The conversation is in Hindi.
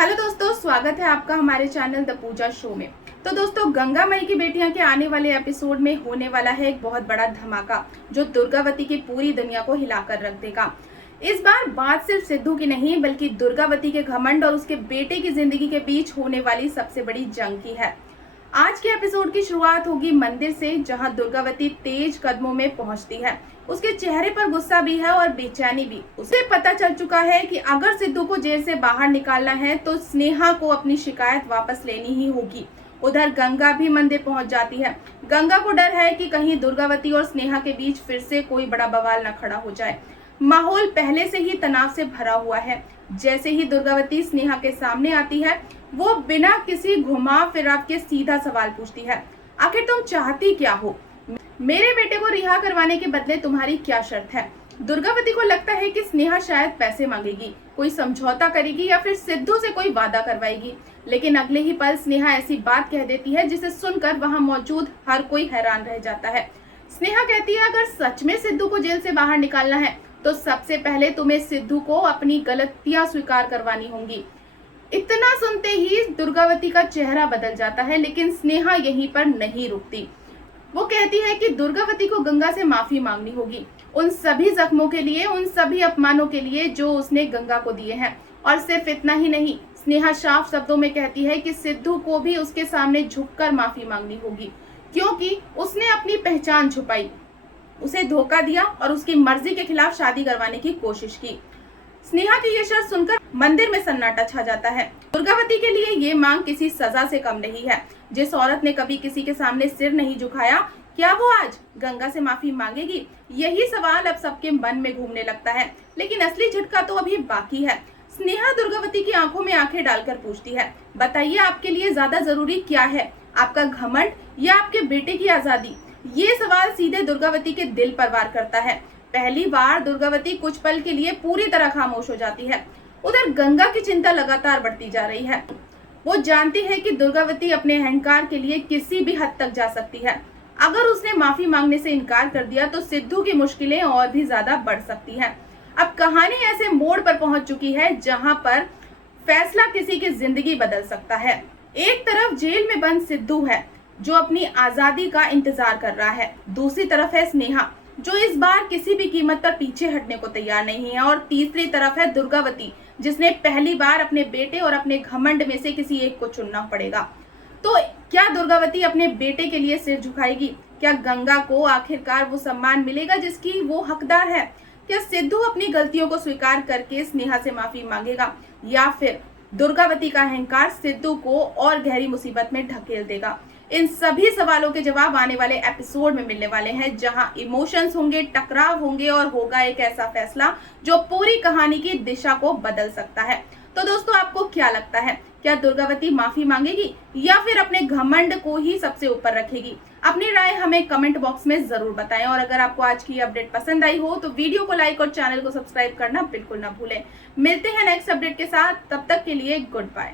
हेलो दोस्तों, स्वागत है आपका हमारे चैनल द पूजा शो में। तो दोस्तों, गंगा मई की बेटियां के आने वाले एपिसोड में होने वाला है एक बहुत बड़ा धमाका जो दुर्गावती की पूरी दुनिया को हिलाकर रख देगा। इस बार बात सिर्फ सिद्धू की नहीं बल्कि दुर्गावती के घमंड और उसके बेटे की जिंदगी के बीच होने वाली सबसे बड़ी जंग की है। आज के एपिसोड की शुरुआत होगी मंदिर से, जहां दुर्गावती तेज कदमों में पहुंचती है। उसके चेहरे पर गुस्सा भी है और बेचैनी भी। उसे पता चल चुका है कि अगर सिद्धू को जेल से बाहर निकालना है तो स्नेहा को अपनी शिकायत वापस लेनी ही होगी। उधर गंगा भी मंदिर पहुंच जाती है। गंगा को डर है कि कहीं दुर्गावती और स्नेहा के बीच फिर से कोई बड़ा बवाल न खड़ा हो जाए। माहौल पहले से ही तनाव से भरा हुआ है। जैसे ही दुर्गावती स्नेहा के सामने आती है, वो बिना किसी घुमाव फिराव के सीधा सवाल पूछती है, आखिर तुम चाहती क्या हो? मेरे बेटे को रिहा करवाने के बदले तुम्हारी क्या शर्त है? दुर्गावती को लगता है कि स्नेहा शायद पैसे मांगेगी, कोई समझौता करेगी या फिर सिद्धू से कोई वादा करवाएगी। लेकिन अगले ही पल स्नेहा ऐसी बात कह देती है जिसे सुनकर वहां मौजूद हर कोई हैरान रह जाता है। स्नेहा कहती है, अगर सच में सिद्धू को जेल से बाहर निकालना है तो सबसे पहले तुम्हें सिद्धू को अपनी गलतियां स्वीकार करवानी होंगी। इतना सुनते ही दुर्गावती का चेहरा बदल जाता है, लेकिन स्नेहा यहीं पर नहीं रुकती। वो कहती है कि दुर्गावती को गंगा से माफी मांगनी होगी, उन सभी जख्मों के लिए, उन सभी अपमानों के लिए जो उसने गंगा को दिए हैं। और सिर्फ इतना ही नहीं, स्नेहा साफ शब्दों में कहती है कि सिद्धू को भी उसके सामने झुककर माफी मांगनी होगी, क्योंकि उसने अपनी पहचान छुपाई, उसे धोखा दिया और उसकी मर्जी के खिलाफ शादी करवाने की कोशिश की। स्नेहा की ये शर्त सुनकर मंदिर में सन्नाटा छा जाता है। दुर्गावती के लिए ये मांग किसी सजा से कम नहीं है। जिस औरत ने कभी किसी के सामने सिर नहीं झुकाया, क्या वो आज गंगा से माफी मांगेगी? यही सवाल अब सबके मन में घूमने लगता है। लेकिन असली झटका तो अभी बाकी है। स्नेहा दुर्गावती की आंखों में आंखें डालकर पूछती है, बताइए आपके लिए ज्यादा जरूरी क्या है, आपका घमंड या आपके बेटे की आजादी? ये सवाल सीधे दुर्गावती के दिल पर वार करता है। पहली बार दुर्गावती कुछ पल के लिए पूरी तरह खामोश हो जाती है। उधर गंगा की चिंता लगातार बढ़ती जा रही है। वो जानती है कि दुर्गावती अपने अहंकार के लिए किसी भी हद तक जा सकती है। अगर उसने माफी मांगने से इनकार कर दिया तो सिद्धू की मुश्किलें और भी ज्यादा बढ़ सकती हैं। अब कहानी ऐसे मोड़ पर पहुंच चुकी है जहां पर फैसला किसी की जिंदगी बदल सकता है। एक तरफ जेल में बंद सिद्धू है जो अपनी आजादी का इंतजार कर रहा है, दूसरी तरफ है स्नेहा जो इस बार किसी भी कीमत पर पीछे हटने को तैयार नहीं है, और तीसरी तरफ है दुर्गावती जिसने पहली बार अपने बेटे और अपने घमंड में से किसी एक को चुनना पड़ेगा। तो क्या दुर्गावती अपने बेटे के लिए सिर झुकाएगी? क्या गंगा को आखिरकार वो सम्मान मिलेगा जिसकी वो हकदार है? क्या सिद्धू अपनी गलतियों को स्वीकार करके स्नेहा से माफी मांगेगा, या फिर दुर्गावती का अहंकार सिद्धू को और गहरी मुसीबत में ढकेल देगा? इन सभी सवालों के जवाब आने वाले एपिसोड में मिलने वाले हैं, जहां इमोशंस होंगे, टकराव होंगे और होगा एक ऐसा फैसला जो पूरी कहानी की दिशा को बदल सकता है। तो दोस्तों, आपको क्या लगता है, क्या दुर्गावती माफी मांगेगी या फिर अपने घमंड को ही सबसे ऊपर रखेगी? अपनी राय हमें कमेंट बॉक्स में जरूर बताएं, और अगर आपको आज की अपडेट पसंद आई हो तो वीडियो को लाइक और चैनल को सब्सक्राइब करना बिल्कुल ना भूलें। मिलते हैं नेक्स्ट अपडेट के साथ, तब तक के लिए गुड बाय।